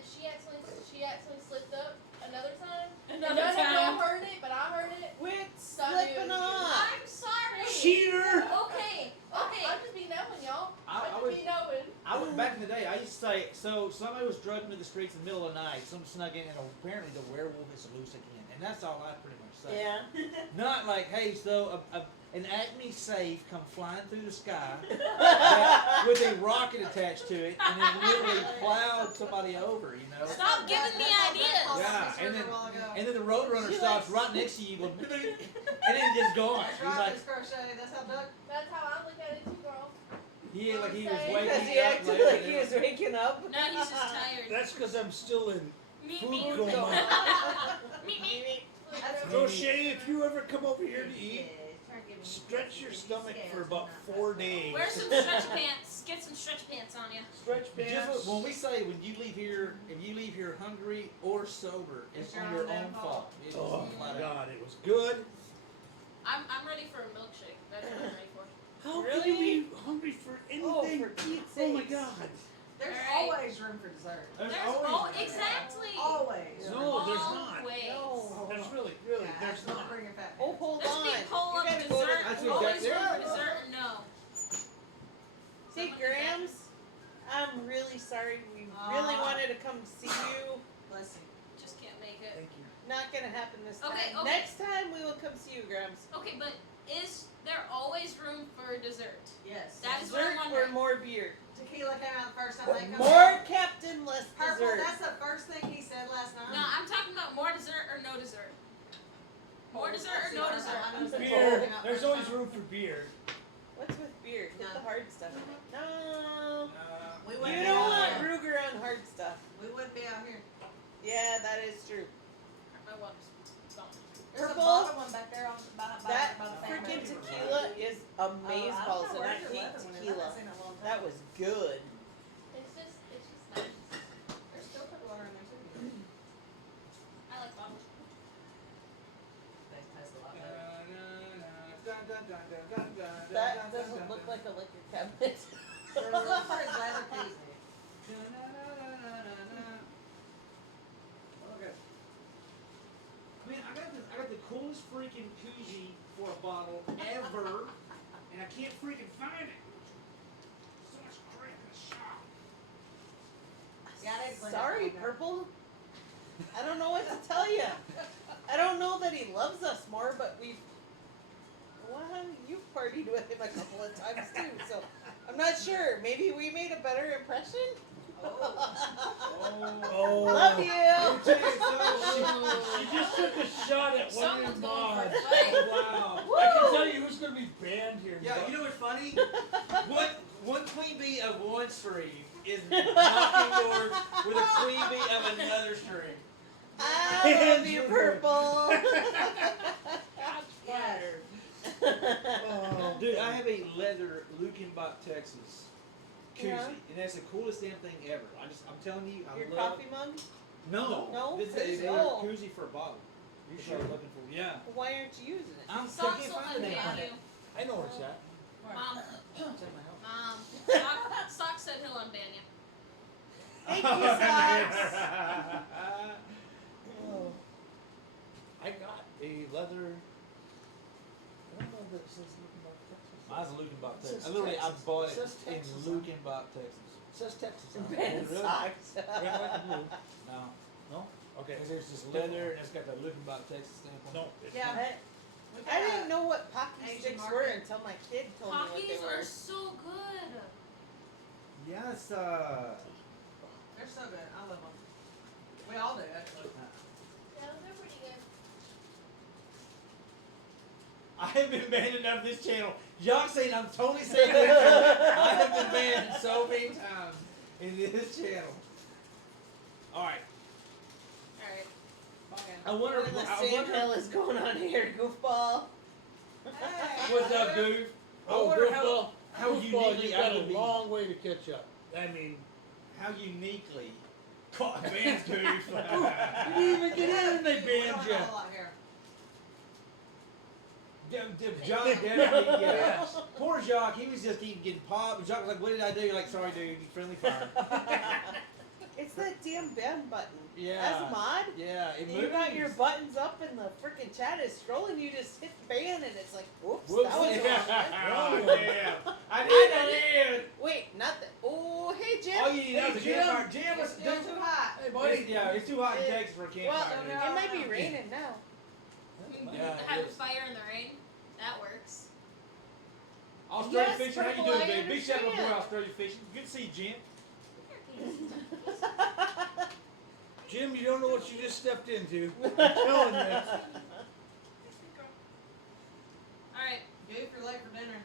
then she actually slipped up another time. Another None of time. y'all heard it, but I heard it. Quit So I knew it slipping was you. off. I'm sorry. Cheater! Okay. Okay. I'm just be knowing, y'all. I I'm would- just be knowing. I went back in the day. I used to say, so somebody was drug into the streets in the middle of the night. Someone snuck in, and apparently the werewolf is loose again. And that's all I pretty much say. Yeah. Not like, hey, so an Acme safe come flying through the sky with a rocket attached to it, and then literally plowed somebody over. You know. Stop giving me ideas. Yeah, and then the roadrunner She stops likes- right next to you, going, and then just gone. That's He's right, like, Miss Crochet. That's how Doug. That's how I look at it too, girl. he was Because waking Because he up acted later like than he was waking up. No, he's just tired. That's because I'm still in Meet food me. coma. Meet me. Crochet, if you ever come over here to eat, stretch your stomach for about 4 days. Wear some stretch pants. Get some stretch pants on you. Stretch Just pants. when we say when you leave here, if you leave here hungry or sober, it's on your own fault. It is Oh flat my out. God, it was good. I'm ready for a milkshake. That's what I'm ready for. How Really? can you be hungry for Oh, anything? for Pete's Oh my sakes. God. There's Alright. always room for dessert. There's There's always exactly. Always. No, there's not. Always. No. There's really, Yeah, there's absolutely not. bring it back. Oh, hold There's on. big poll You of gotta go to- dessert. That's what Always you room got for there. dessert or no. See, Grams, I'm really sorry. We really wanted to come see you. Bless you. Just can't make it. Thank you. Not gonna happen this time. Okay, okay. Next time we will come see you, Grams. Okay, but is there always room for dessert? Yes. That is what I'm Dessert or wondering. more beer? Tequila came out the first time they come More out. Captain, less Purple, dessert. that's the first thing he said last night. No, I'm talking about more dessert or no dessert. More dessert or no dessert. I know it's Beer. came out There's first always time. room for beer. What's with beer? Put No. the hard stuff in it. No. We You wouldn't be don't out want here. Ruger on hard stuff. We wouldn't be out here. Yeah, that is true. My water's gone. There's Purple? a bottle one back there on by That the freaking family. tequila is amazeballs, I don't know and where I your hate leather went in. I tequila. haven't seen it in a long time. That was good. It's just nice. There's still put water in there too. I like bottles. They taste a lot better. That doesn't look like a liquor cabinet. We're looking for his leather keys. Okay. Man, I got the coolest freaking koozie for a bottle ever, and I can't freaking find it. So much crap in the shop. Yeah, I didn't clean Sorry, it. Purple. I don't know what to tell you. I don't know that he loves us more, but well, you've partied with him a couple of times too, so I'm not sure. Maybe we made a better impression? Oh. Love you! She just took a shot at one of your Someone's going mods. for it. Wow. I can tell you who's going to be banned here. Yeah, you know what's funny? One queen bee of one stream is knocking doors with a queen bee of another stream. I love you, Purple! Yes. Oh, Dude, I have a leather Lukenbach, Texas koozie, Yeah. and that's the coolest damn thing ever. I'm telling you, I Your love. coffee mug? No, No? This is a Oh. koozie for a bottle. You sure looking for? Yeah. Why aren't you using it? I'm Socks can't will find it. unban you. I know where it's at. Mom. It's at my house. Sock said he'll unban you. Thank you, Socks! Oh. I got a leather. I don't know if it says looking about Texas. Mine's a Lukenbach, It says Texas. I literally I Texas. bought It it says in Texas. Lukenbach, Texas. It says Texas. on it. Ben Really? Socks. Red, white, and blue. No, No? Okay. because there's just leather and it's got the Lukenbach, Texas stamp on No. it. It's Yeah. not. I didn't know what pocky Asian sticks market. were until my kid told me what they Pockies were. are so good. Yeah, it's They're so good. I love them. We all do, actually. Yeah, they're pretty good. I have been banned enough this channel. Y'all saying I'm totally saying that. I have been banned so many times in this channel. Alright. Alright. I wonder What in the I same wonder hell is going on here, goofball? Hey, what's up, dude? I Oh, wonder goofball. how Goofball, uniquely you I got a would be. long way to catch up. I mean, How uniquely caught banned, dude. you didn't even get in and they We banned don't you. have a lot here. John definitely, yeah. Yes. Poor Jacques, he was just getting popped. Jacques was like, what did I do? You're like, sorry, dude, you friendly fire. It's that damn band button. Yeah. As a mod, Yeah, it you got your moves. buttons up and the freaking chat is scrolling. You just hit the band and it's like, whoops, Whoops, that was yeah. wrong. Yeah. I did. Wait, not that. Oh, hey Jim. All you need is a Jim. campfire. Jim, It's what's still too hot. Hey, buddy. Yeah, it's too hot in It- Texas for a Well, campfire. dude. it might be raining now. Yeah, Have it a is. fire in the rain. That works. Australia Yes, fishing. How you Purple, doing, I babe? Big shout out to my boy understand. Australia fishing. Good to see you, Jim. Jim, you don't know what you just stepped into. I'm telling you. Alright. Gabe, you're late for dinner.